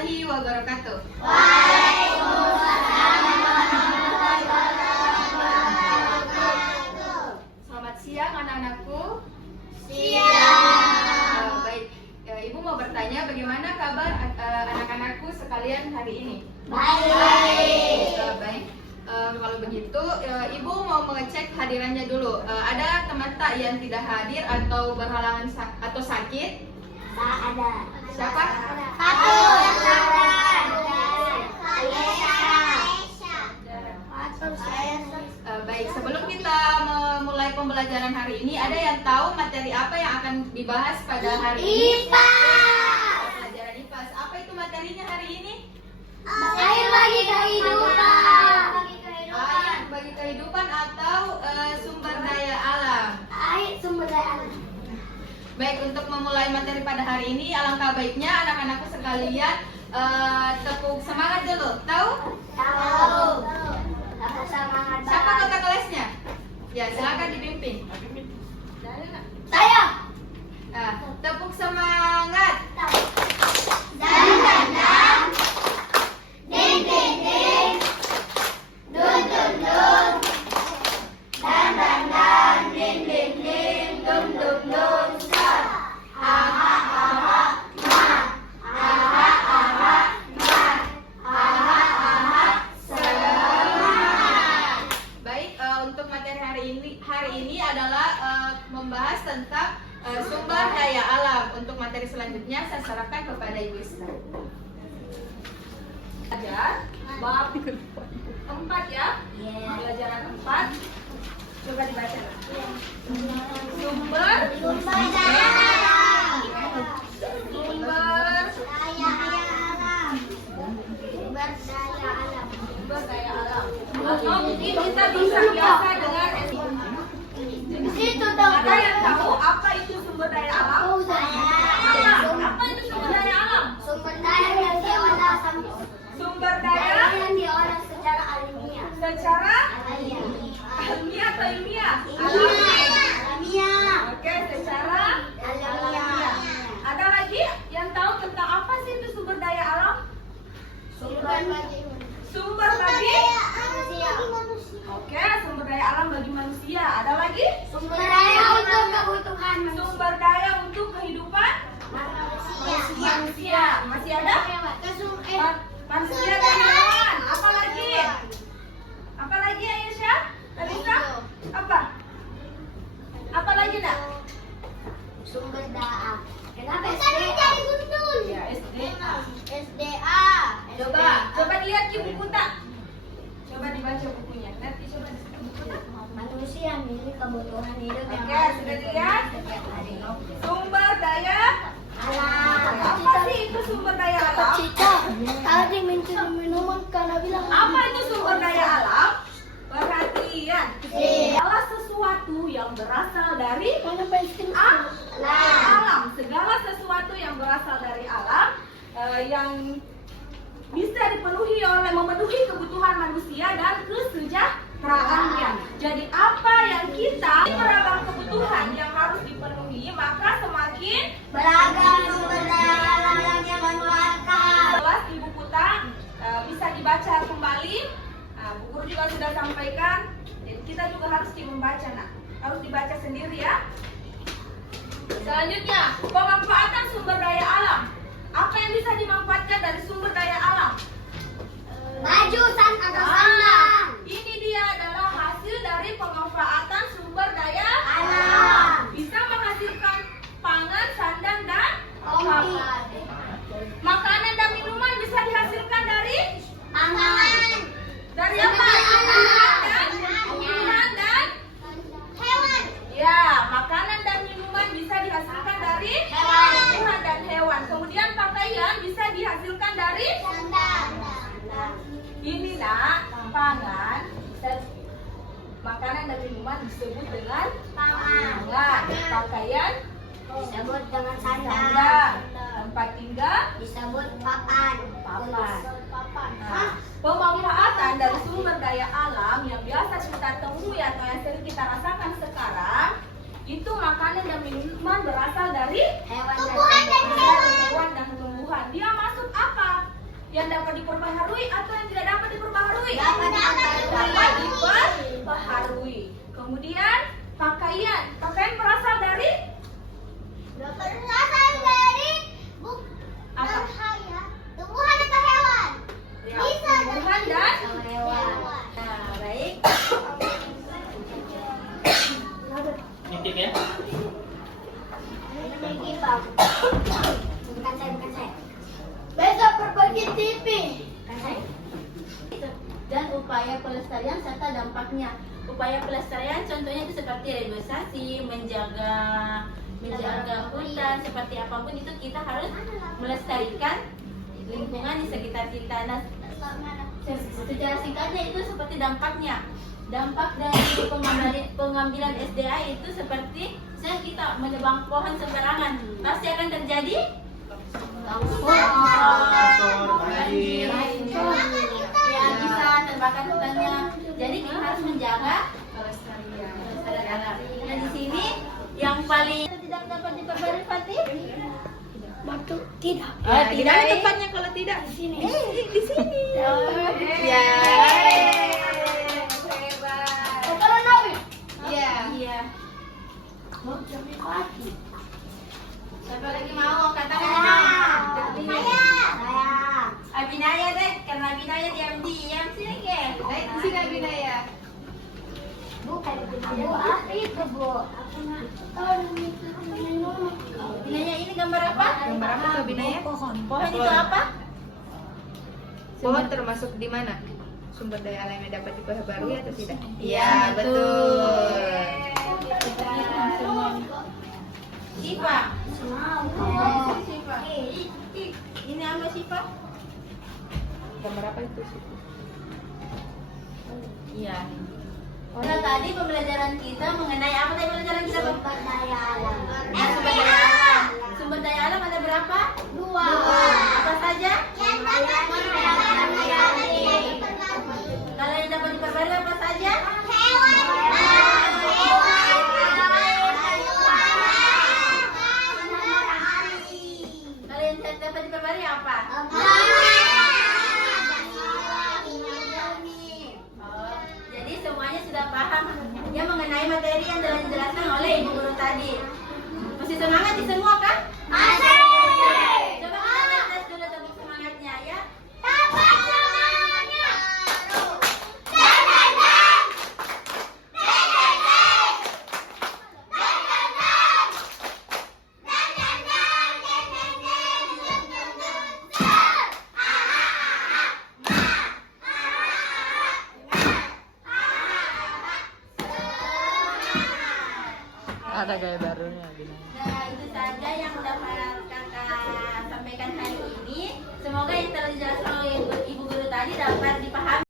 warahmatullahi wabarakatuh. Waalaikumsalam warahmatullahi wabarakatuh. Selamat siang anak-anakku. Siang. Baik, Ibu mau bertanya bagaimana kabar anak-anakku sekalian hari ini? Baik. Baik. Kalau begitu, Ibu mau mengecek hadirannya dulu. Ada teman tak yang tidak hadir atau berhalangan atau sakit? Tak ada. Siapa? Satu. Baik, sebelum kita memulai pembelajaran hari ini, ada yang tahu materi apa yang akan dibahas pada hari ini? IPA. Pelajaran IPA. Apa itu materinya hari ini? Air bagi kehidupan. Air bagi kehidupan atau sumber daya alam. Air sumber daya alam. Baik, untuk memulai materi pada hari ini, alangkah baiknya anak-anakku sekalian tepuk semangat dulu. Tahu? Tahu. Tepuk semangat. Siapa kakak kelasnya? Ya, silakan dibimbing. Saya. Tepuk semangat. Dan ding ding ding. Dun dun dun. Dan ding ding ding. Dun dun dun. Stop. Aha aha ma. Aha aha ma. Aha aha semangat. Baik, untuk materi hari ini adalah membahas tentang sumber daya alam. Untuk materi selanjutnya saya serahkan kepada Ibu Isra. Belajar bab 4 ya. Pelajaran 4. Coba dibaca. Sumber Daya alam. sumber Sumber daya alam. atau mungkin kita bisa biasa dengan Situ dong. ada yang tahu apa itu sumber daya alam? Apa itu sumber daya alam? Sumber daya yang diolah Sumber daya yang diolah secara alamiah. secara Alamiah. alamiah atau ilmiah? Alamiah. Oke, secara Alamiah. Ada lagi yang tahu tentang apa sih itu sumber daya alam? Sumber bagi Oke, sumber daya alam bagi manusia. Ada lagi? Sumber daya untuk kebutuhan Sumber daya untuk kehidupan manusia. Masih ada? Manusia dan hewan. Apa lagi? Apa lagi Aisyah? Talisa? Apa? Apa lagi nak? Sumber daya. Kenapa SDA? Ya, SDA. SDA. Coba lihat di buku tak? Coba dibaca bukunya. Nanti coba buku tak? Manusia milik kebutuhan hidup yang Oke, harus sudah dipenuhi lihat? setiap hari. Sumber daya Alam. apa sih itu sumber daya alam? Tadi mencuri minuman karena bilang Apa itu sumber daya alam? Perhatian. Segala sesuatu yang berasal dari alam. Segala sesuatu yang berasal dari alam yang bisa memenuhi kebutuhan manusia dan kesejahteraannya. Jadi apa yang kita beragam kebutuhan yang harus dipenuhi, maka semakin beragam sumber daya alam yang dimanfaatkan. jelas di buku tak bisa dibaca kembali. Bu Guru juga sudah sampaikan. Jadi kita juga harus membaca harus dibaca sendiri ya. Selanjutnya, pemanfaatan sumber daya alam. Apa yang bisa dimanfaatkan dari sumber daya alam? Baju atau sandal. Ini dia adalah hasil dari pemanfaatan sumber daya Alam. Bisa menghasilkan pangan, sandang, dan Kompi. makanan dan minuman bisa dihasilkan dari Pangan. dari apa? Tumbuhan dan Hewan. ya, makanan dan minuman bisa dihasilkan dari Hewan. tumbuhan dan hewan. Kemudian pakaian bisa dihasilkan dari Sandal. ini pangan, makanan dan minuman disebut dengan Pangan. pakaian Disebut dengan sandal. sandang, tempat tinggal Disebut papan. papan. Nah, pemanfaatan dari sumber daya alam yang biasa kita temui atau yang sering kita rasakan sekarang itu makanan dan minuman berasal dari Hewan tumbuhan dan tumbuhan. Dia masuk apa? yang dapat diperbaharui atau yang tidak dapat diperbaharui? Dapat diperbaharui. Kemudian pakaian. Pakaian berasal dari berasal dari apa? tumbuhan atau hewan? Ya, Bisa tumbuhan dan hewan. Nah, baik. Nitip ya. Bukan saya. Besok berbagi TV. Dan upaya pelestarian serta dampaknya. Upaya pelestarian contohnya itu seperti reboisasi, menjaga hutan, seperti apapun itu kita harus melestarikan lingkungan di sekitar kita. Nah, secara singkatnya itu seperti dampaknya. Dampak dari pengambilan SDA itu seperti kita menebang pohon sembarangan, pasti akan terjadi banjir. ya bisa terbakar hutannya. Jadi kita harus menjaga Pelestarian. kelestarian alam. Dan di sini yang paling tidak dapat diperbarui Fatih? Batu tidak. Di mana tempatnya kalau tidak? Di sini. Di sini. Ya. Hebat. Kalau Nabi. Iya. Iya. Mau jadi lagi. Siapa lagi mau angkat tangan? Saya. Abinaya deh, karena Abinaya diam-diam sini ke. Baik, di sini Abinaya. Bukan itu Bu. Abinaya ini gambar apa? Gambar apa tuh Abinaya? Pohon. Pohon itu apa? Pohon termasuk di mana? Sumber daya alam yang dapat diperbarui atau tidak? Iya, betul. Siva. Mau. Siva. Ini apa Siva? Gambar apa itu sih? Iya. Nah, tadi pembelajaran kita mengenai apa tadi pembelajaran kita? Sumber daya alam. Sumber daya alam. Sumber daya alam ada berapa? Dua. Apa saja? Yang dapat diperbarui. Kalau yang dapat diperbarui apa saja? Kalau yang tidak dapat diperbarui apa? Oh, jadi semuanya sudah paham ya mengenai materi yang telah dijelaskan oleh Ibu Guru tadi. Masih semangat di semua kan? Coba kita tes dulu tepuk semangatnya ya. Ada gaya barunya Nah, itu saja yang dapat kakak sampaikan hari ini. Semoga yang telah dijelaskan oleh Ibu Guru tadi dapat dipahami.